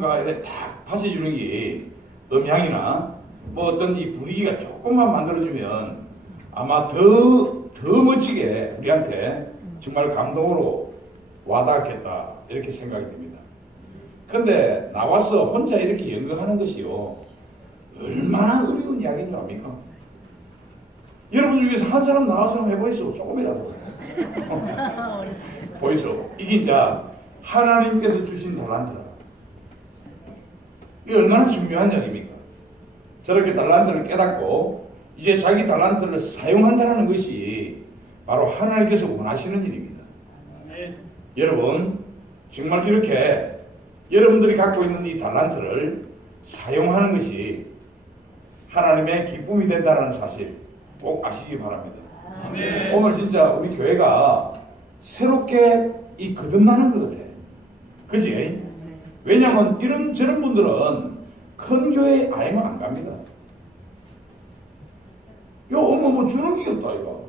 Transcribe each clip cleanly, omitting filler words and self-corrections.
가에 딱 받쳐주는 게 음향이나 뭐 어떤 이 분위기가 조금만 만들어주면 아마 더 멋지게 우리한테 정말 감동으로 와닿겠다 이렇게 생각이 듭니다. 근데 나와서 혼자 이렇게 연극하는 것이요 얼마나 어려운 이야기인 줄 압니까? 여러분 중에서 한 사람 나와서 한번 해보이소. 조금이라도 보이소. 이게 이제 하나님께서 주신 달란트라. 이게 얼마나 중요한 이야기입니까? 저렇게 달란트를 깨닫고 이제 자기 달란트를 사용한다는 것이 바로 하나님께서 원하시는 일입니다. 여러분 정말 이렇게 여러분들이 갖고 있는 이 달란트를 사용하는 것이 하나님의 기쁨이 된다는 사실 꼭 아시기 바랍니다. 오늘 진짜 우리 교회가 새롭게 이 거듭나는 것 같아. 그지? 왜냐하면 이런 저런 분들은 큰 교회에 아예 안 갑니다. 야, 엄마 뭐 주는 게 없다 이거.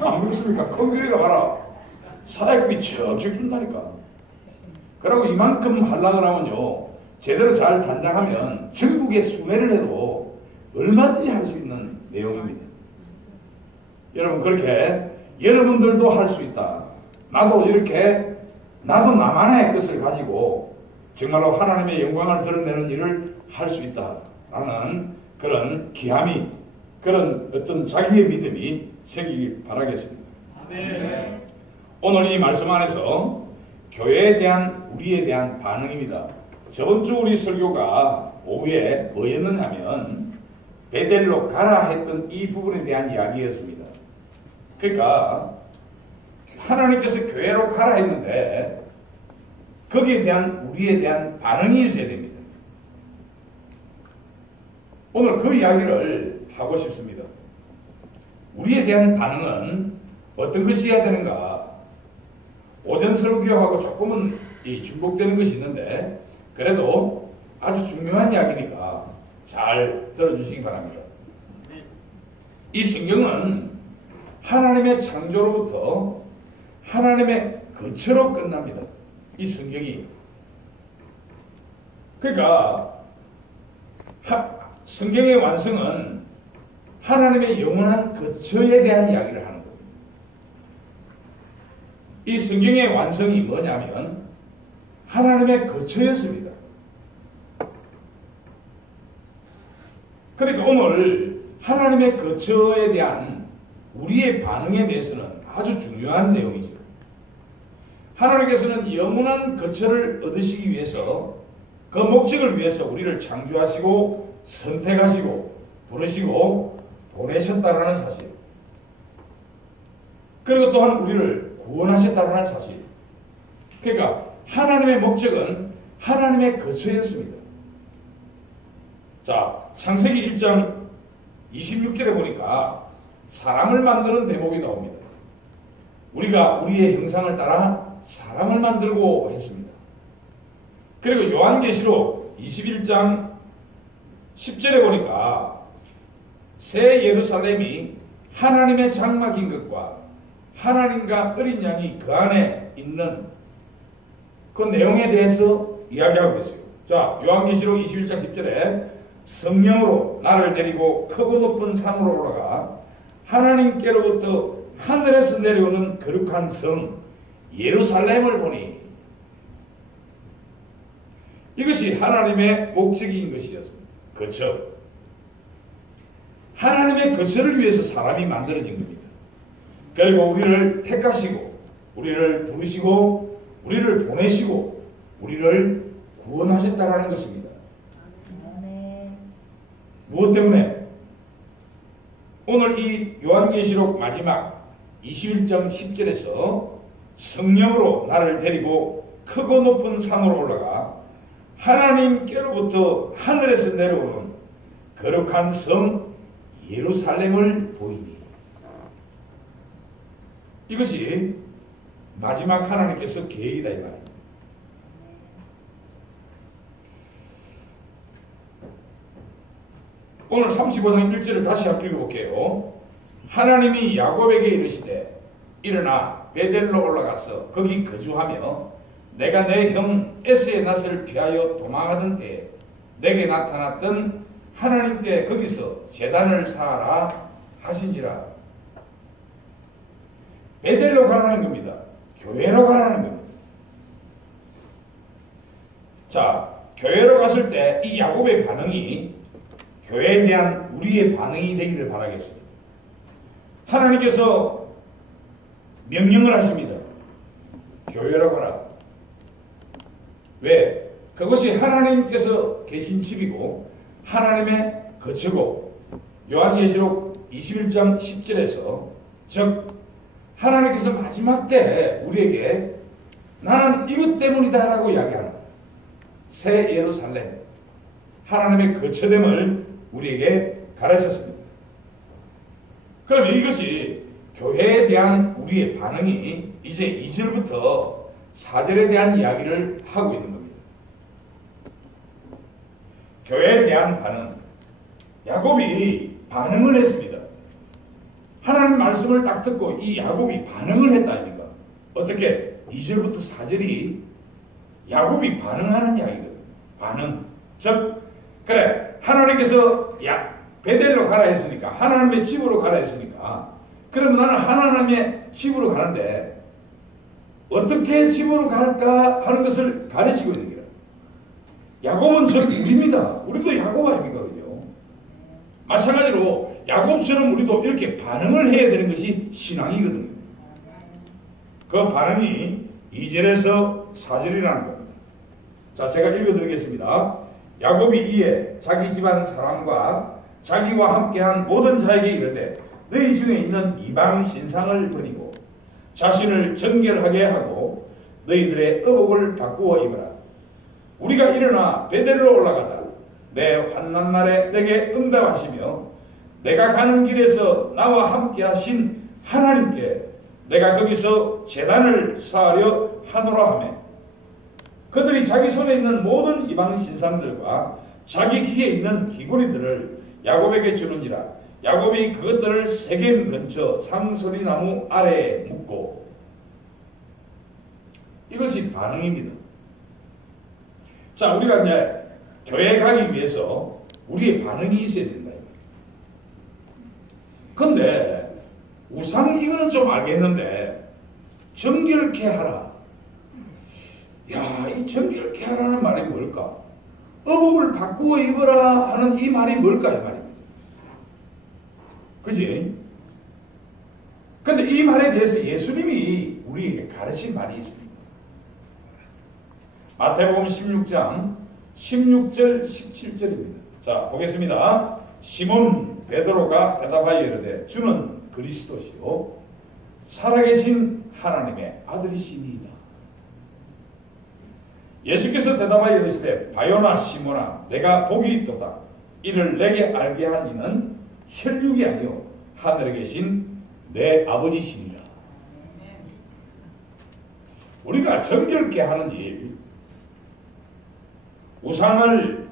안 그렇습니까? 큰 교회가 가라. 사역비 척척 준다니까. 그리고 이만큼 하려고 하면요 제대로 잘 단장하면 전국에 순회를 해도 얼마든지 할 수 있는 내용입니다. 여러분 그렇게 여러분들도 할 수 있다. 나도 이렇게 나도 나만의 것을 가지고 정말로 하나님의 영광을 드러내는 일을 할 수 있다라는 그런 기함이 그런 어떤 자기의 믿음이 생기길 바라겠습니다. 오늘 이 말씀 안에서 교회에 대한 우리에 대한 반응입니다. 저번 주 우리 설교가 오후에 뭐였느냐면 베델로 가라 했던 이 부분에 대한 이야기였습니다. 그러니까 하나님께서 교회로 가라 했는데 거기에 대한 우리에 대한 반응이 있어야 됩니다. 오늘 그 이야기를 하고 싶습니다. 우리에 대한 반응은 어떤 것이어야 되는가? 오전 설교하고 조금은 중복되는 것이 있는데 그래도 아주 중요한 이야기니까 잘 들어주시기 바랍니다. 이 성경은 하나님의 창조로부터 하나님의 거처로 끝납니다. 이 성경이. 그러니까 성경의 완성은 하나님의 영원한 거처에 대한 이야기를 하는 겁니다. 이 성경의 완성이 뭐냐면 하나님의 거처였습니다. 그러니까 오늘 하나님의 거처에 대한 우리의 반응에 대해서는 아주 중요한 내용이죠. 하나님께서는 영원한 거처를 얻으시기 위해서 그 목적을 위해서 우리를 창조하시고 선택하시고 부르시고 보내셨다라는 사실, 그리고 또한 우리를 구원하셨다라는 사실. 그러니까 하나님의 목적은 하나님의 거처였습니다. 자, 창세기 1장 26절에 보니까 사람을 만드는 대목이 나옵니다. 우리가 우리의 형상을 따라 사람을 만들고 했습니다. 그리고 요한계시록 21장 10절에 보니까 새 예루살렘이 하나님의 장막인 것과 하나님과 어린 양이 그 안에 있는 그 내용에 대해서 이야기하고 있어요. 자, 요한계시록 21장 10절에 성령으로 나를 데리고 크고 높은 산으로 올라가 하나님께로부터 하늘에서 내려오는 거룩한 성 예루살렘을 보니, 이것이 하나님의 목적인 것이었습니다. 거처. 하나님의 거처를 위해서 사람이 만들어진 겁니다. 그리고 우리를 택하시고 우리를 부르시고 우리를 보내시고 우리를 구원하셨다라는 것입니다. 무엇 때문에? 오늘 이 요한계시록 마지막 21장 10절에서 성령으로 나를 데리고 크고 높은 산으로 올라가 하나님께로부터 하늘에서 내려오는 거룩한 성 예루살렘을 보이니, 이것이 마지막 하나님께서 계획이다 이 말입니다. 오늘 35장 1절을 다시 한번 읽어볼게요. 하나님이 야곱에게 이르시되 일어나 베델로 올라가서 거기 거주하며 내가 내 형 에스의 낯을 피하여 도망하던 때에 내게 나타났던 하나님께 거기서 제단을 쌓아라 하신지라. 베델로 가라는 겁니다. 교회로 가라는 겁니다. 자, 교회로 갔을 때 이 야곱의 반응이 교회에 대한 우리의 반응이 되기를 바라겠습니다. 하나님께서 명령을 하십니다. 교회로 가라. 왜? 그것이 하나님께서 계신 집이고 하나님의 거처고, 요한계시록 21장 10절에서 즉 하나님께서 마지막 때 우리에게 나는 이것 때문이다 라고 이야기하는 새 예루살렘, 하나님의 거처됨을 우리에게 가르쳤습니다. 그럼 이것이 교회에 대한 우리의 반응이 이제 2절부터 4절에 대한 이야기를 하고 있는 겁니다. 교회에 대한 반응. 야곱이 반응을 했습니다. 하나님 말씀을 딱 듣고 이 야곱이 반응을 했다 아닙니까? 어떻게? 2절부터 4절이 야곱이 반응하는 이야기거든요. 반응. 즉, 그래, 하나님께서 베델로 가라 했으니까, 하나님의 집으로 가라 했으니까, 그럼 나는 하나님의 집으로 가는데 어떻게 집으로 갈까 하는 것을 가르치고 있는 거예요. 야곱은 즉 우리입니다. 우리도 야곱 아닙니까? 그죠? 마찬가지로 야곱처럼 우리도 이렇게 반응을 해야 되는 것이 신앙이거든요. 그 반응이 2절에서 4절이라는 겁니다. 자, 제가 읽어드리겠습니다. 야곱이 이에 자기 집안 사람과 자기와 함께한 모든 자에게 이르되 너희 중에 있는 이방 신상을 버리고 자신을 정결하게 하고 너희들의 의복을 바꾸어 입어라. 우리가 일어나 베델로 올라가자. 내 환난날에 내게 응답하시며 내가 가는 길에서 나와 함께 하신 하나님께 내가 거기서 제단을 쌓으려 하노라 하며 그들이 자기 손에 있는 모든 이방 신상들과 자기 귀에 있는 귀고리들을 야곱에게 주는지라. 야곱이 그것들을 세겜 근처 상서리나무 아래에 묻고. 이것이 반응입니다. 자, 우리가 이제 교회 가기 위해서 우리의 반응이 있어야 된다. 근데 우상 이거는 좀 알겠는데 정결케 하라. 야, 이 정결케 하라는 말이 뭘까? 의복을 바꾸어 입어라 하는 이 말이 뭘까? 이 말입니다. 그지? 근데 이 말에 대해서 예수님이 우리에게 가르친 말이 있습니다. 마태복음 16장 16절 17절입니다. 자, 보겠습니다. 시몬 베드로가 대답하여 이르되 주는 그리스도시요 살아계신 하나님의 아들이시니이다. 예수께서 대답하여 이르시되 바요나 시몬아 내가 복이 있도다. 이를 내게 알게 한 이는 혈육이 아니요 하늘에 계신 내 아버지시니라. 우리가 정결케 하는 일, 우상을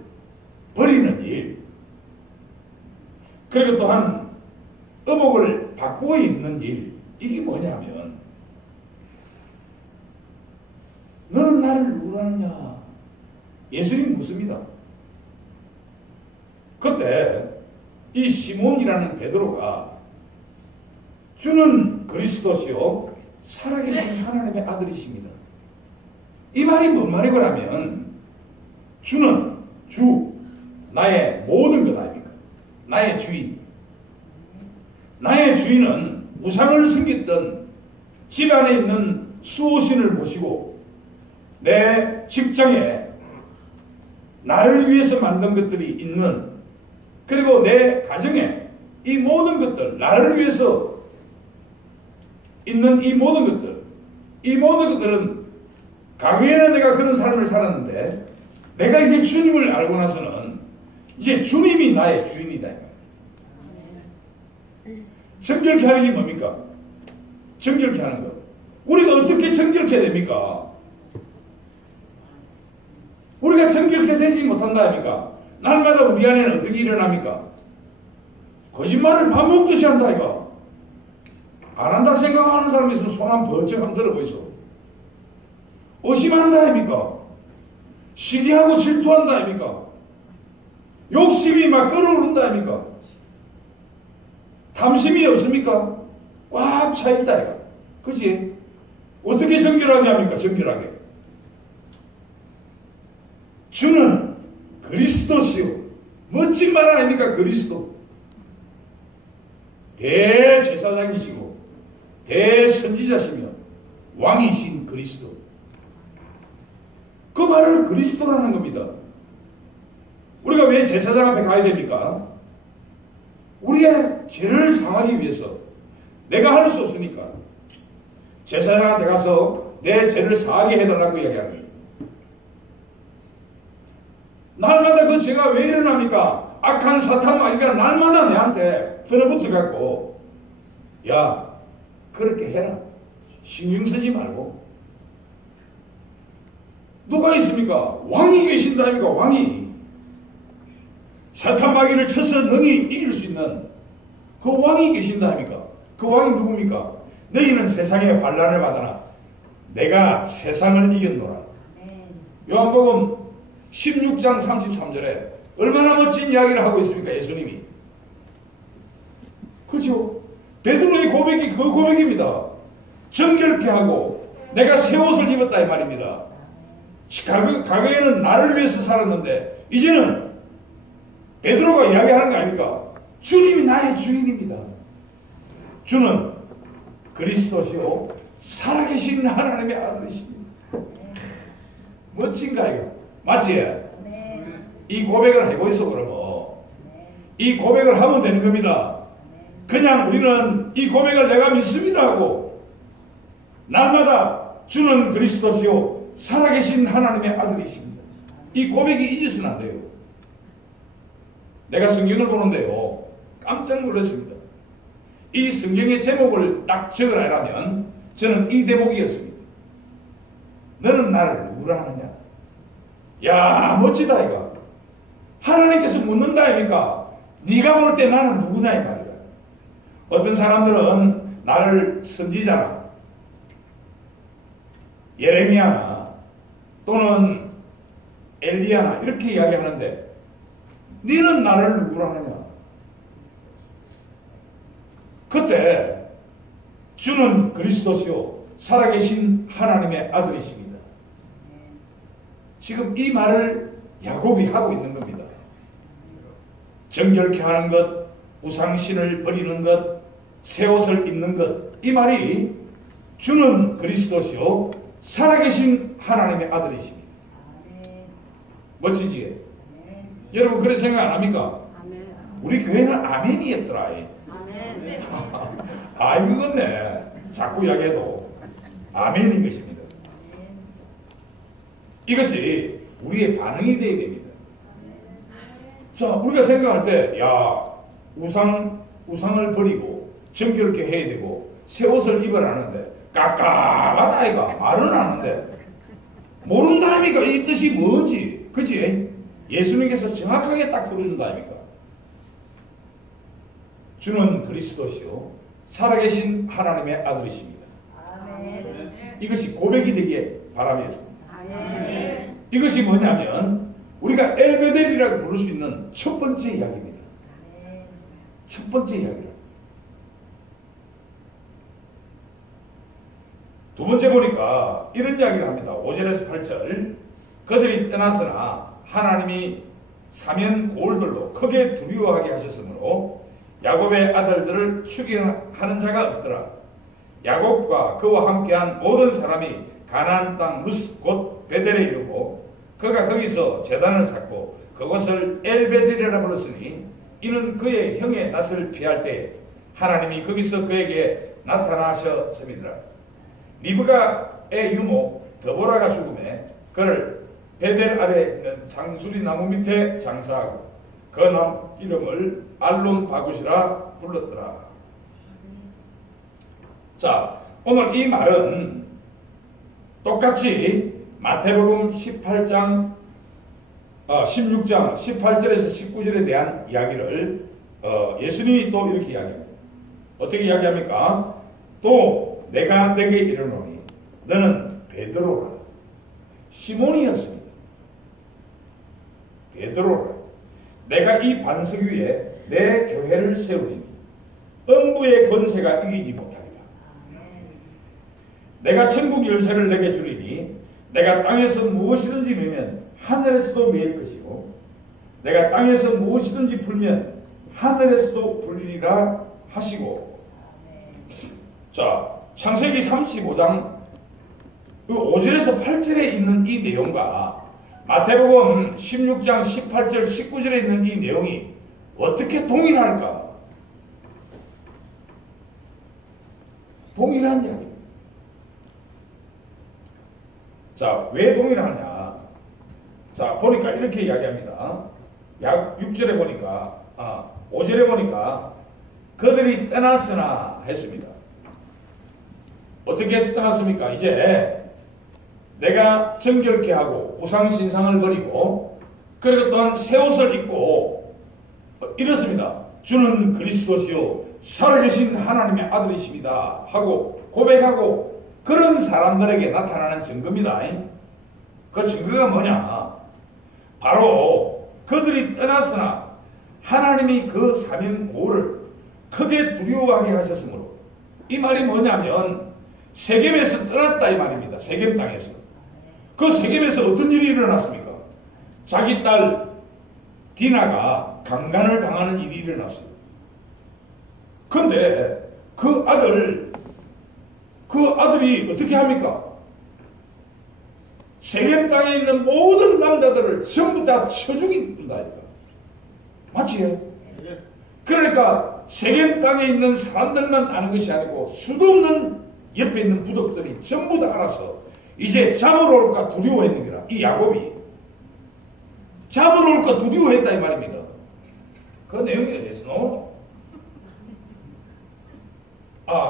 버리는 일, 그리고 또한 의복을 바꾸어 입는 일, 이게 뭐냐면 너는 나를 누구로 하느냐? 예수님 묻습니다. 그때 이 시몬이라는 베드로가 주는 그리스도시요 살아계신 하나님의 아들이십니다. 이 말이 뭔 말이고라면 주는 주, 나의 모든 것 아닙니까? 나의 주인. 나의 주인은 우상을 섬겼던 집안에 있는 수호신을 모시고 내 직장에 나를 위해서 만든 것들이 있는, 그리고 내 가정에 이 모든 것들, 나를 위해서 있는 이 모든 것들은 과거에는 내가 그런 삶을 살았는데 내가 이제 주님을 알고 나서는 이제 주님이 나의 주인이다. 정결케 하는 게 뭡니까? 정결케 하는 것. 우리가 어떻게 정결케 됩니까? 우리가 정결케 되지 못한다 합니까? 날마다 우리 안에는 어떻게 일어납니까? 거짓말을 밥 먹듯이 한다 이거. 안 한다 생각하는 사람이 있으면 손 한 번쩍 한번 들어보이소. 의심한다 아닙니까? 시기하고 질투한다 아닙니까? 욕심이 막 끓어오른다 아닙니까? 탐심이 없습니까? 꽉 차있다 아이가. 그지? 어떻게 정결하게 합니까? 정결하게. 주는 그리스도시요. 멋진 말 아닙니까? 그리스도. 대제사장이시고 대선지자시며 왕이신 그리스도. 그 말을 그리스도라는 겁니다. 우리가 왜 제사장 앞에 가야 됩니까? 우리의 죄를 사하기 위해서. 내가 할 수 없으니까 제사장한테 가서 내 죄를 사하게 해달라고 이야기하는 거예요. 날마다 그 죄가 왜 일어납니까? 악한 사탄 마귀가 날마다 내한테 들어붙어갖고 야 그렇게 해라. 신경 쓰지 말고. 누가 있습니까? 왕이 계신다 아닙니까? 왕이. 사탄 마귀를 쳐서 능히 이길 수 있는 그 왕이 계신다 아닙니까? 그 왕이 누굽니까? 너희는 세상에 환난을 받으나 내가 세상을 이겼노라. 요한복음 16장 33절에 얼마나 멋진 이야기를 하고 있습니까? 예수님이. 그죠? 베드로의 고백이 그 고백입니다. 정결케 하고 내가 새 옷을 입었다 이 말입니다. 과거에는 나를 위해서 살았는데 이제는 베드로가 이야기하는 거 아닙니까? 주님이 나의 주인입니다. 주는 그리스도시요 살아계신 하나님의 아들이십니다. 멋진가 이거? 맞지? 네. 이 고백을 해보이소 그러면. 네. 이 고백을 하면 되는 겁니다. 그냥 우리는 이 고백을 내가 믿습니다 하고 날마다 주는 그리스도시요 살아계신 하나님의 아들이십니다. 이 고백이 잊어서는 안 돼요. 내가 성경을 보는데요 깜짝 놀랐습니다. 이 성경의 제목을 딱 적으라 하면 저는 이 대목이었습니다. 너는 나를 누구라 하느냐? 야 멋지다 이거. 하나님께서 묻는다 아닙니까? 네가 볼 때 나는 누구냐 이 말이야. 어떤 사람들은 나를 선지자나 예레미야나 또는 엘리야나 이렇게 이야기하는데 너는 나를 누구라 하느냐? 그때 주는 그리스도시요 살아계신 하나님의 아들이십니다. 지금 이 말을 야곱이 하고 있는 겁니다. 정결케 하는 것, 우상신을 버리는 것, 새 옷을 입는 것, 이 말이 주는 그리스도시요 살아계신 하나님의 아들이십니다. 멋지지? 여러분 그런 생각 안 합니까? 우리 교회는 아멘이었더라. 아 이거네. 자꾸 이야기해도 아멘인 것입니다. 이것이 우리의 반응이 되어야 됩니다. 자, 우리가 생각할 때, 야, 우상을 버리고 정결케 해야 되고 새 옷을 입으라는데 깝깝하다 아이가 말은 하는데 모른다 아닙니까? 이 뜻이 뭔지. 그치? 예수님께서 정확하게 딱 부르는다 아닙니까? 주는 그리스도시요 살아계신 하나님의 아들이십니다. 아멘. 이것이 고백이 되기에 바라겠습니다. 아멘. 이것이 뭐냐면 우리가 엘베델이라고 부를 수 있는 첫 번째 이야기입니다. 아멘. 첫 번째 이야기입니다. 두 번째 보니까 이런 이야기를 합니다. 5절에서 8절 그들이 떠났으나 하나님이 사면 고울들로 크게 두려워하게 하셨으므로 야곱의 아들들을 추격하는 자가 없더라. 야곱과 그와 함께한 모든 사람이 가나안 땅 루스 곧 베델에 이르고 그가 거기서 제단을 쌓고 그것을 엘베델이라 불렀으니 이는 그의 형의 낯을 피할 때 하나님이 거기서 그에게 나타나셨음이더라. 리브가의 유모 드보라가 죽음에 그를 베델 아래 있는 상수리 나무 밑에 장사하고 그 나무 이름을 알론 바굿이라 불렀더라. 자, 오늘 이 말은 똑같이 마태복음 16장 18절에서 19절에 대한 이야기를 예수님이 또 이렇게 이야기합니다. 어떻게 이야기합니까? 또 내가 내게 이르노니 너는 베드로라. 시몬이었습니다. 베드로라, 내가 이 반석 위에 내 교회를 세우리니 음부의 권세가 이기지 못하리라. 내가 천국 열쇠를 내게 주리니 내가 땅에서 무엇이든지 매면 하늘에서도 매일 것이고 내가 땅에서 무엇이든지 풀면 하늘에서도 풀리리라 하시고. 자, 창세기 35장 5절에서 8절에 있는 이 내용과 마태복음 16장 18절 19절에 있는 이 내용이 어떻게 동일할까? 동일한 이야기입니다. 자, 왜 동일하냐? 자, 보니까 이렇게 이야기합니다. 약 6절에 보니까 5절에 보니까 그들이 떠났으나 했습니다. 어떻게 해서 떠났습니까? 이제 내가 정결케 하고 우상신상을 버리고 그리고 또한 새 옷을 입고 이렇습니다. 주는 그리스도시요 살아계신 하나님의 아들이십니다 하고 고백하고 그런 사람들에게 나타나는 증거입니다. 그 증거가 뭐냐? 바로 그들이 떠났으나 하나님이 그 사명고를 크게 두려워하게 하셨으므로. 이 말이 뭐냐면 세겜에서 떠났다 이 말입니다. 세겜 땅에서. 그 세겜에서 어떤 일이 일어났습니까? 자기 딸 디나가 강간을 당하는 일이 일어났어요. 근데 그 아들이 어떻게 합니까? 세겜 땅에 있는 모든 남자들을 전부 다 쳐 죽인다니까. 맞지? 그러니까 세겜 땅에 있는 사람들만 아는 것이 아니고 수도 없는 옆에 있는 부족들이 전부 다 알아서 이제 잡으러 올까 두려워했는 거라. 이 야곱이 잡으러 올까 두려워했다 이 말입니다. 그 내용이 어디서 나오노?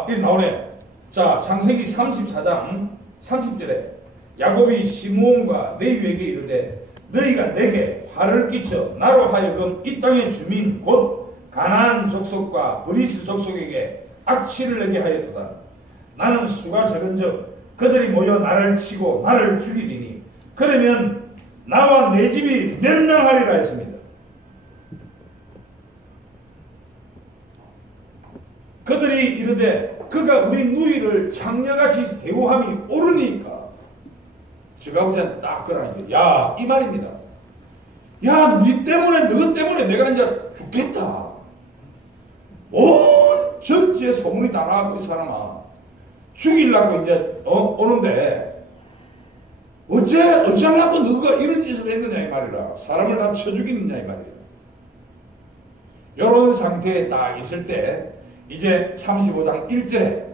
이 나오네. 자, 창세기 34장 30절에 야곱이 시므온과 레위에게 이르되 너희가 내게 화를 끼쳐 나로 하여금 이 땅의 주민 곧 가나안 족속과 브리스 족속에게 악취를 내게 하였도다. 나는 수가 적은즉 그들이 모여 나를 치고 나를 죽이리니 그러면 나와 내 집이 멸망하리라 했습니다. 그들이 이르되 그가 우리 누이를 장녀같이 대우함이 옳으니까 저가부자한테 딱 그러니까 야, 이 말입니다. 야, 너 때문에 내가 이제 죽겠다. 온 전지에 소문이 다 나고 이 사람아 죽이려고 이제 오는데 어쩌려고 너가 이런 짓을 했느냐 이 말이라. 사람을 다 쳐 죽이느냐 이 말이야. 이런 상태에 딱 있을 때 이제 35장 1절에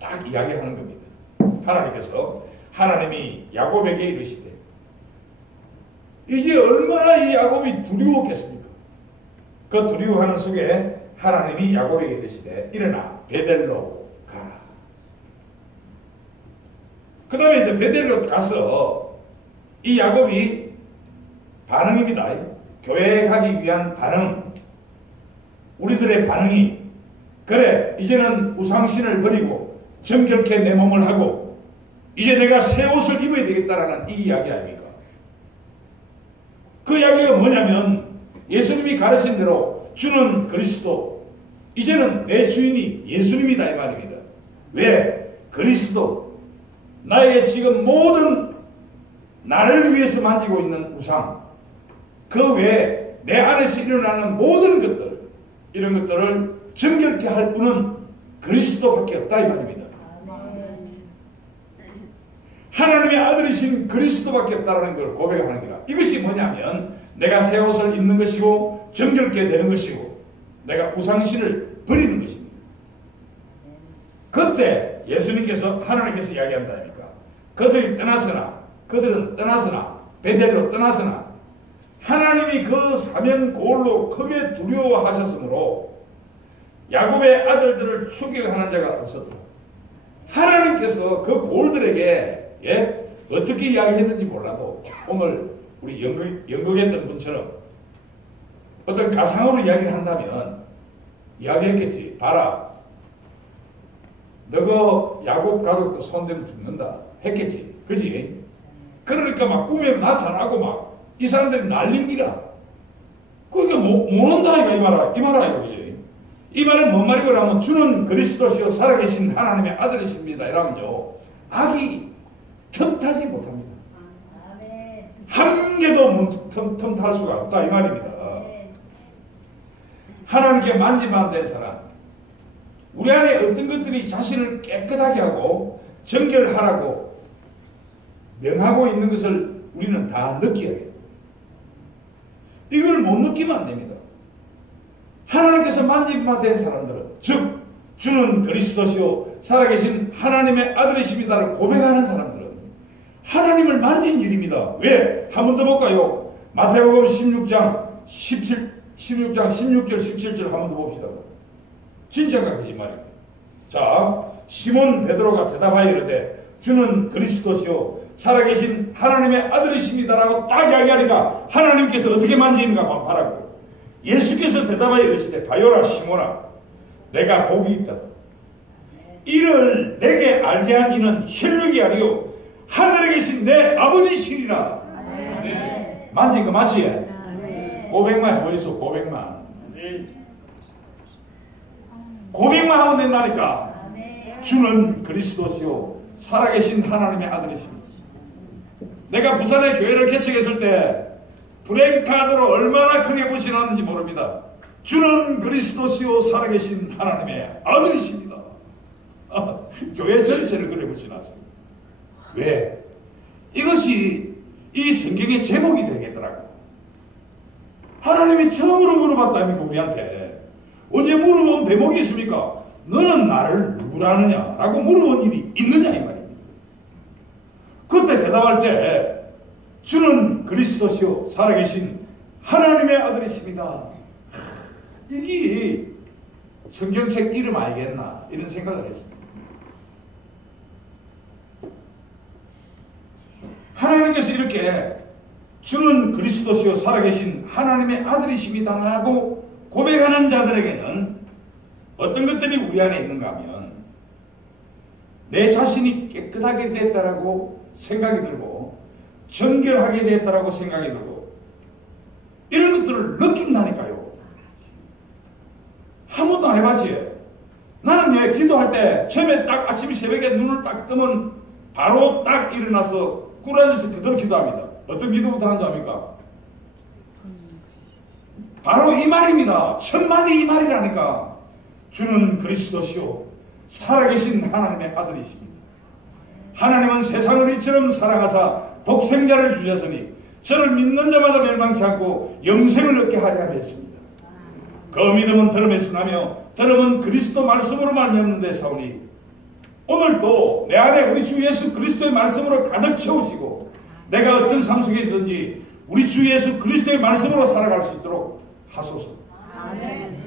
딱 이야기하는 겁니다. 하나님이 야곱에게 이르시되 이제 얼마나 이 야곱이 두려웠겠습니까? 그 두려워하는 속에 하나님이 야곱에게 이르시되 일어나 베델로 가라. 그 다음에 이제 베델로 가서 이 야곱이 반응입니다. 교회에 가기 위한 반응. 우리들의 반응이 그래 이제는 우상신을 버리고 정결케 내 몸을 하고 이제 내가 새 옷을 입어야 되겠다라는 이 이야기 아닙니까? 그 이야기가 뭐냐면 예수님이 가르친 대로 주는 그리스도 이제는 내 주인이 예수님이다 이 말입니다. 왜? 그리스도 나에게 지금 모든 나를 위해서 만지고 있는 우상 그 외에 내 안에서 일어나는 모든 것들 이런 것들을 정결케 할 분은 그리스도밖에 없다 이 말입니다. 하나님의 아들이신 그리스도밖에 없다는 걸 고백하는 거라. 이것이 뭐냐면 내가 새 옷을 입는 것이고 정결케 되는 것이고 내가 우상신을 버리는 것입니다. 그때 하나님께서 이야기한다니까 그들은 떠났으나 베델로 떠났으나 하나님이 그 사명 고을로 크게 두려워하셨으므로 야곱의 아들들을 추격하는 자가 없었다. 하나님께서 그 고을들에게 어떻게 이야기했는지 몰라도 오늘 우리 연극했던 분처럼 어떤 가상으로 이야기를 한다면 이야기했겠지. 봐라, 너그 야곱 가족도 손대면 죽는다 했겠지. 그지? 그러니까 막 꿈에 나타나고 막 이 사람들이 난리니라. 그러니까 못 온다 이거 이 말이야 그지? 이 말은 뭔 말이고 하면 주는 그리스도시요 살아계신 하나님의 아들이십니다. 이러면요 악이 틈타지 못합니다. 한 개도 틈탈 수가 없다 이 말입니다. 하나님께 만지만 된 사람, 우리 안에 어떤 것들이 자신을 깨끗하게 하고 정결하라고 명하고 있는 것을 우리는 다 느껴야 해요. 이걸 못 느끼면 안 됩니다. 하나님께서 만지만 된 사람들은, 즉 주는 그리스도시요 살아계신 하나님의 아들이십니다를 고백하는 사람들은 하나님을 만진 일입니다. 왜? 한 번 더 볼까요? 마태복음 16장 16절 17절 한 번 더 봅시다. 진짜가 거짓말입니다. 자, 시몬 베드로가 대답하여 이르되 주는 그리스도시요 살아계신 하나님의 아들이십니다라고 딱 이야기하니까 하나님께서 어떻게 만지는가 봐라고. 예수께서 대답하여 이르시되 바요라 시몬아 내가 복이 있다. 이를 내게 알게 한 이는 혈육이 아니요 하늘에 계신 내 아버지시리라. 만진 거 맞지? 고백만 해보이소. 고백만 하면 된다니까. 주는 그리스도시요 살아계신 하나님의 아들이십니다. 내가 부산에 교회를 개척했을 때 브랜카드로 얼마나 크게 붙여놨는지 모릅니다. 주는 그리스도시요 살아계신 하나님의 아들이십니다. 교회 전체를 그래 붙여놨어요. 왜? 이것이 이 성경의 제목이 되겠더라고. 하나님이 처음으로 물어봤다니까 우리한테. 언제 물어본 대목이 있습니까? 너는 나를 누구라느냐? 라고 물어본 일이 있느냐 이 말입니다. 그때 대답할 때 주는 그리스도시요 살아계신 하나님의 아들이십니다. 이게 성경책 이름 알겠나? 이런 생각을 했습니다. 하나님께서 이렇게 주는 그리스도시요 살아계신 하나님의 아들이십니다라고 고백하는 자들에게는 어떤 것들이 우리 안에 있는가 하면 내 자신이 깨끗하게 됐다라고 생각이 들고 정결하게 됐다라고 생각이 들고 이런 것들을 느낀다니까요. 한 번도 안 해봤지? 나는 왜 기도할 때 처음에 딱 아침 새벽에 눈을 딱 뜨면 바로 딱 일어나서 꿇어져서 그대로 기도합니다. 어떤 기도부터 하는지 압니까? 바로 이 말입니다. 첫 마디 이 말이라니까. 주는 그리스도시요 살아계신 하나님의 아들이십니다. 하나님은 세상을 이처럼 사랑하사 독생자를 주셨으니 저를 믿는 자마다 멸망치 않고 영생을 얻게 하려 하였습니다. 그 믿음은 들음에 쓰나며 들음은 그리스도 말씀으로 말미암는 데 사오니 오늘도 내 안에 우리 주 예수 그리스도의 말씀으로 가득 채우시고 내가 어떤 삶 속에 있든지 우리 주 예수 그리스도의 말씀으로 살아갈 수 있도록 하소서. 아멘.